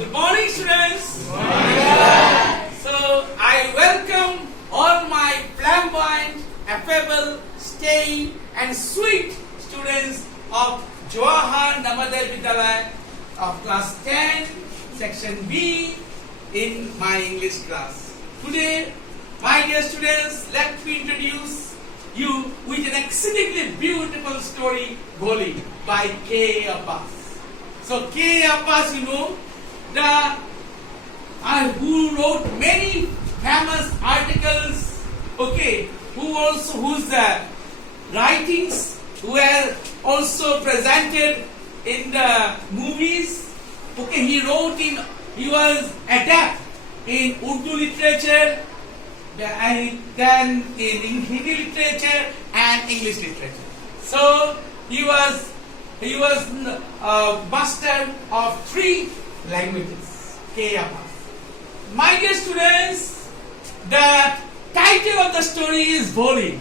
Good morning, students. Good morning. So, I welcome all my flamboyant, affable, staying, and sweet students of Jawahar Navodaya Vidyalaya of class 10, section B in my English class. Today, my dear students, let me introduce you with an exceedingly beautiful story, Bholi, by K. Abbas. So K. Abbas, you know, who wrote many famous articles, whose writings were also presented in the movies. He was adept in Urdu literature, and then in Hindi literature and English literature. So he was master of 3 languages. K. Abbas. My dear students, the title of the story is Bholi.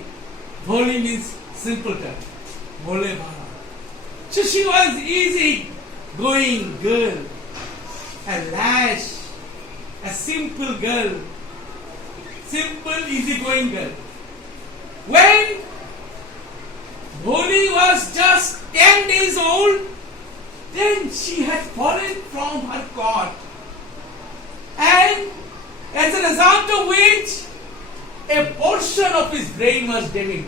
Bholi means simpleton. Bhole bhala. So she was easy going girl, a lash, a simple girl, simple easy going girl. When Bholi was just 10 days old, then she had fallen from her cot, and as a result of which a portion of his brain was damaged.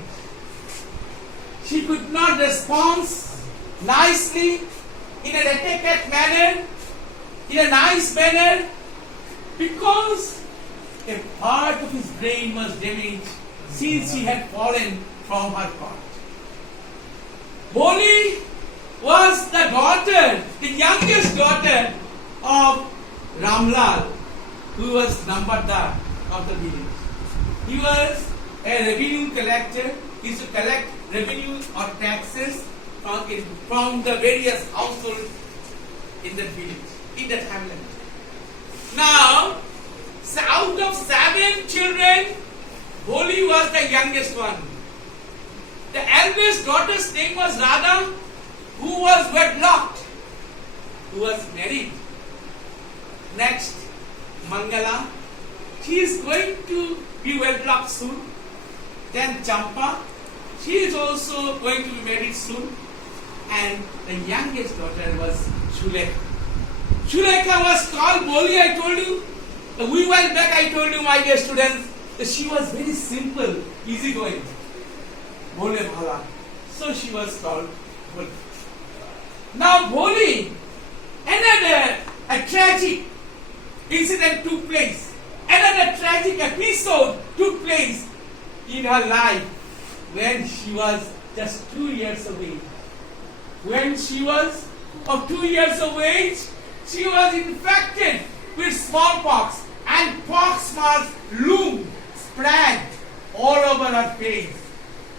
She could not respond nicely, in an etiquette manner, in a nice manner, because a part of his brain was damaged since he had fallen from her cot. Bholi was the youngest daughter of Ramlal, who was Nambardar of the village. He was a revenue collector. He used to collect revenue or taxes from the various households in that village, in that hamlet. Now, out of 7 children, Bholi was the youngest one. The eldest daughter's name was Radha, who was wedlocked, who was married. Next, Mangala, she is going to be wedlocked soon. Then Champa, she is also going to be married soon. And the youngest daughter was Shulekha. Shulekha was called Bholi, I told you. A wee while back I told you, my dear students, that she was very simple, easygoing. Bhole bhala. So she was called Bholi. Now Bholi, another a tragic incident took place. Another tragic episode took place in her life when she was just 2 years of age. When she was of 2 years of age, she was infected with smallpox, and pox marks loomed, spread all over her face.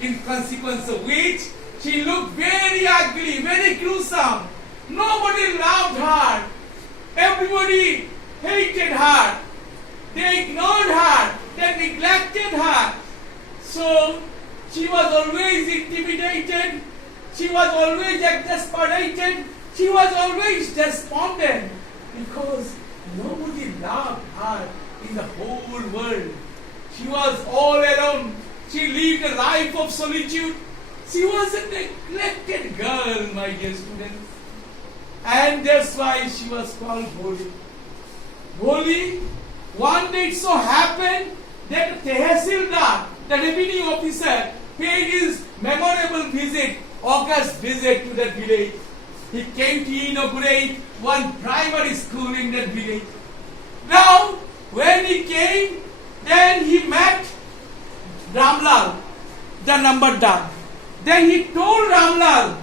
In consequence of which, she looked very ugly, very gruesome. Nobody loved her. Everybody hated her. They ignored her. They neglected her. So, she was always intimidated. She was always exasperated. She was always despondent because nobody loved her in the whole world. She was all alone. She lived a life of solitude. She was a neglected girl, my dear students. And that's why she was called Bholi. Bholi, one day it so happened that Tehsildar, the revenue officer, paid his memorable visit, August visit to that village. He came to inaugurate one primary school in that village. Now, when he came, then he met Ramlal, the Nambardar. Then he told Ramlal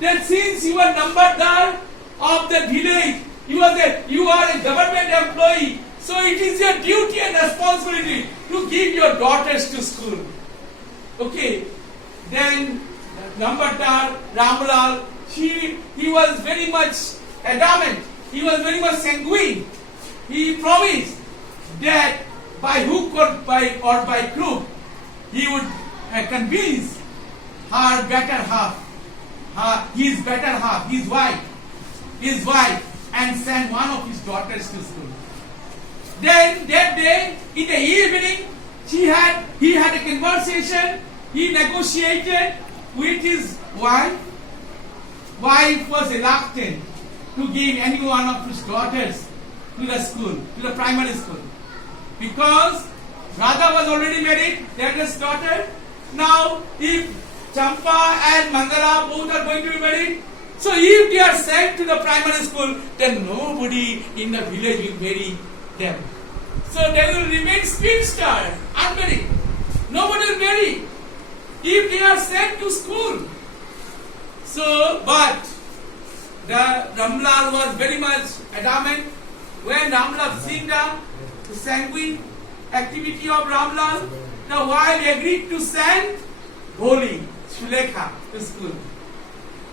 that since you are Nambardar of the village, you are a government employee, so it is your duty and responsibility to give your daughters to school. Okay. Then Nambardar, Ramlal, he was very much adamant. He was very much sanguine. He promised that by hook or by crook, he would convince her better half, his better half, his wife, and sent one of his daughters to school. Then that day, in the evening, he had a conversation. He negotiated with his wife. Wife was reluctant to give any one of his daughters to the school, to the primary school, because Radha was already married, their eldest daughter. Now, if Champa and Mangala both are going to be married, so if they are sent to the primary school, then nobody in the village will marry them. So they will remain spinster, unmarried. Nobody will marry if they are sent to school. So, but the Ramlal was very much adamant. When Ramlal seen the sanguine activity of Ramlal, the wife agreed to send Bholi, Shulekha, to school.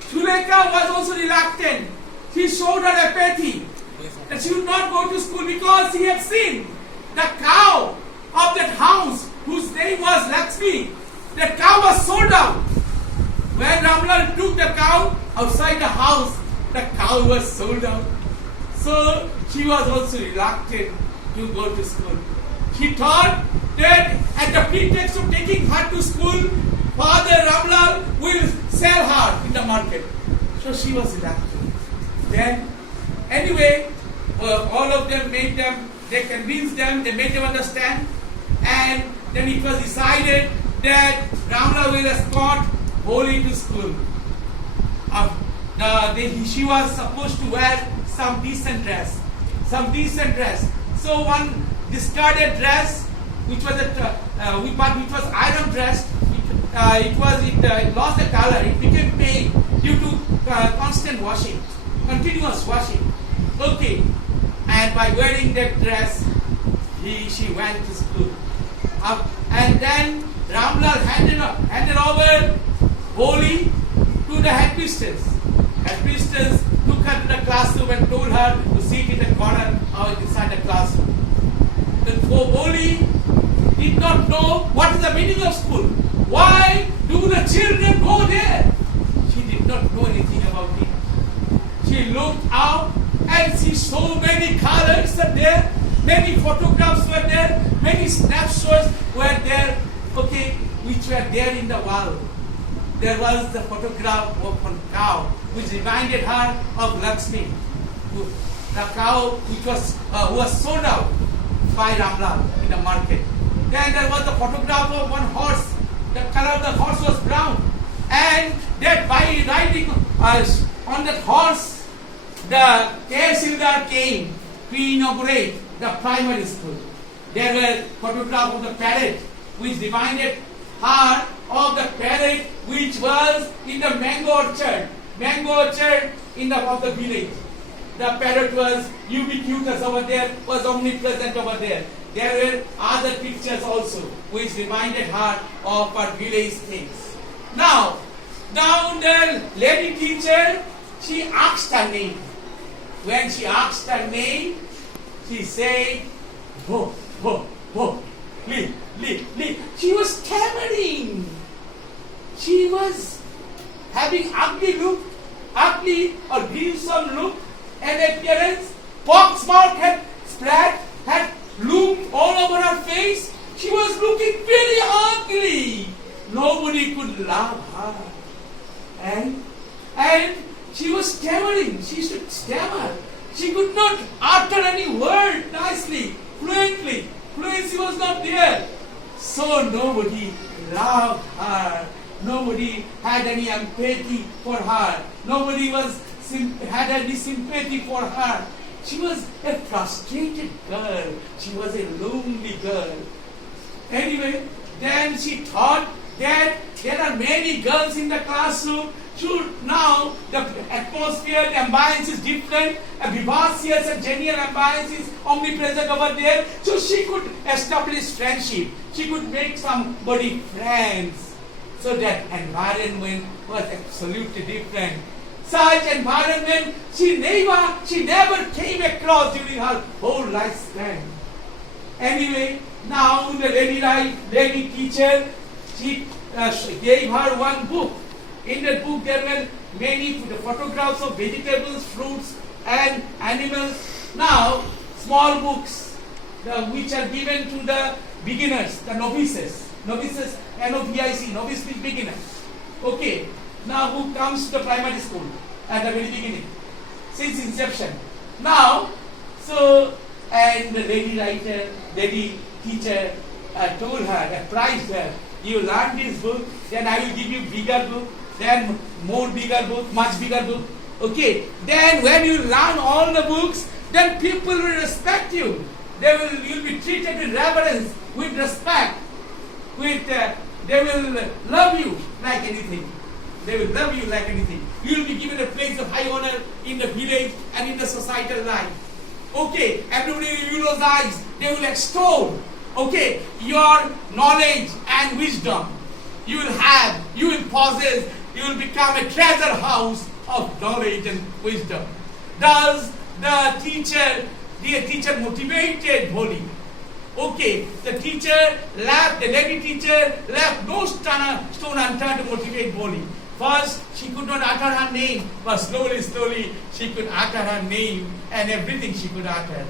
Shulekha was also reluctant. She showed her apathy that she would not go to school because she had seen the cow of that house whose name was Lakshmi. The cow was sold out. When Ramlal took the cow outside the house, the cow was sold out. So she was also reluctant to go to school. She thought that at the pretext of taking her to school, Father Ramlal will sell her in the market. So she was reluctant. Then, anyway, all of them they convinced them, they made them understand, and then it was decided that Ramlal will escort Bholi to school. She was supposed to wear some decent dress. So one discarded dress, which was iron dress, it lost the color. It became pale due to constant washing, continuous washing. Okay, and by wearing that dress, she went to school. And then Ramlal handed over Bholi to the headmistress. Headmistress took her to the classroom and told her to sit in the corner inside the classroom. Then Bholi did not know what is the meaning of school. Why do the children go there? She did not know anything about it. She looked out and she saw many colors were there, many photographs were there, many snapshots were there, which were there in the wall. There was the photograph of one cow, which reminded her of Lakshmi, the cow which was sold out by Ramlal in the market. Then there was the photograph of one horse. The color of the horse was brown, and that by riding on that horse, the Tehsildar came to inaugurate the primary school. There were photographs of the parrot, which reminded her of the parrot which was in the mango orchard of the village. The parrot was ubiquitous over there, was omnipresent over there. There were other pictures also which reminded her of her village things. Now the lady teacher, she asked her name. When she asked her name, she said, Li. She was stammering. She was having ugly or gruesome look and appearance. Pox mark had loomed all over her face. She was looking very ugly. Nobody could love her. And she was stammering. She should stammer. She could not utter any word nicely, fluently. Fluency was not there. So nobody loved her. Nobody had any empathy for her. Nobody had any sympathy for her. She was a frustrated girl. She was a lonely girl. Anyway, then she thought that there are many girls in the classroom. Now the atmosphere, the ambience is different. A vivacious and genuine ambience is omnipresent over there. So she could establish friendship. She could make somebody friends. So that environment was absolutely different. Such environment she never came across during her whole lifespan. Anyway, now the lady teacher, she gave her one book. In that book there were many photographs of vegetables, fruits, and animals. Now, small books which are given to the beginners, the novices. Novices, N-O-V-I-C, novice means beginner. Okay, now who comes to the primary school at the very beginning, since inception. Now, and the lady teacher told her, apprised her, you learn this book, then I will give you bigger book, then more bigger book, much bigger book. Okay, then when you learn all the books, then people will respect you. You'll be treated with reverence, with respect, they will love you like anything. They will love you like anything. You will be given a place of high honor in the village and in the societal life. Okay, everybody will eulogize, they will extol, okay, your knowledge and wisdom. You will possess, you will become a treasure house of knowledge and wisdom. Thus, the teacher motivated Bholi. Okay, the lady teacher left no stone unturned to motivate Bholi. First, she could not utter her name, but slowly, she could utter her name and everything she could utter.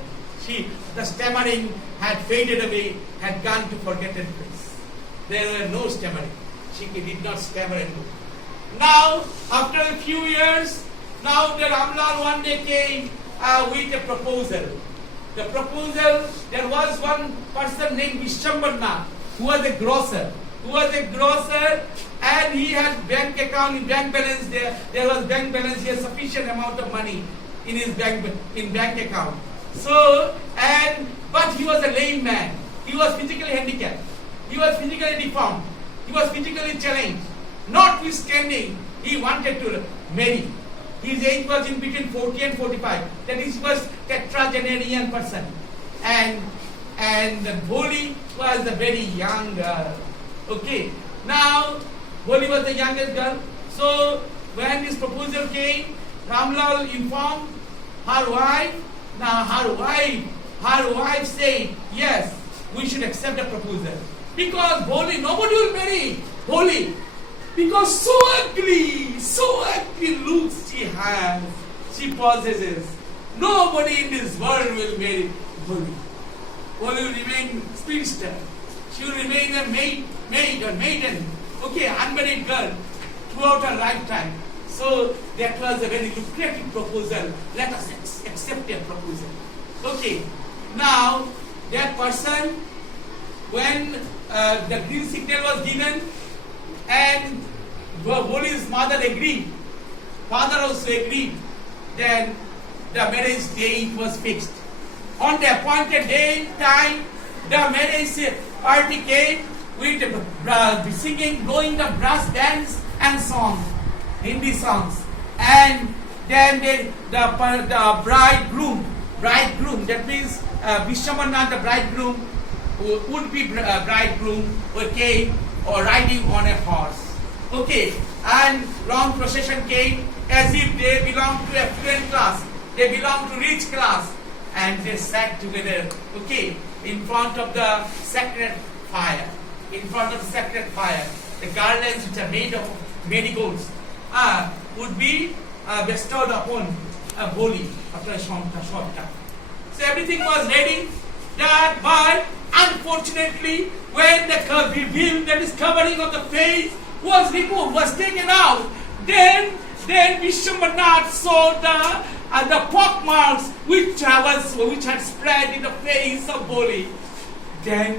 The stammering had faded away, had gone to forgotten place. There were no stammering. She did not stammer anymore. Now, after a few years, now the Ramlal one day came with a proposal. The proposal, there was one person named Vishwambarnath, who was a grocer. And he had bank account, bank balance there. There was bank balance, he had sufficient amount of money in his bank account. But he was a lame man. He was physically handicapped. He was physically deformed. He was physically challenged. Notwithstanding, he wanted to marry. His age was in between 40 and 45. That is, he was tetragenarian person. And Bholi was a very young girl. Okay. Now, Bholi was the youngest girl. So, when this proposal came, Ramlal informed her wife. Now, her wife said, yes, we should accept the proposal. Because Bholi, nobody will marry Bholi. Because so ugly looks she possesses. Nobody in this world will marry Bholi. Bholi will remain spinster. She will remain a maiden, okay, unmarried girl throughout her lifetime. So that was a very lucrative proposal. Let us accept a proposal. Okay, now that person, when the green signal was given, and Bholi's mother agreed, father also agreed, then the marriage date was fixed. On the appointed day, time, the marriage party came with singing, blowing the brass bands and songs, Hindi songs. And then the bridegroom, that means Vishwambarnath, the bridegroom, would be bridegroom, came or riding on a horse. Okay, and long procession came as if they belonged to affluent class, they belonged to rich class, and they sat together, okay, in front of the sacred fire. The garlands which are made of marigolds would be bestowed upon Bholi after a short time. So everything was ready, but unfortunately, when the reveal, that is covering of the face, was removed, was taken out, then Vishwambarnath saw the pock marks which had spread in the face of Bholi. Then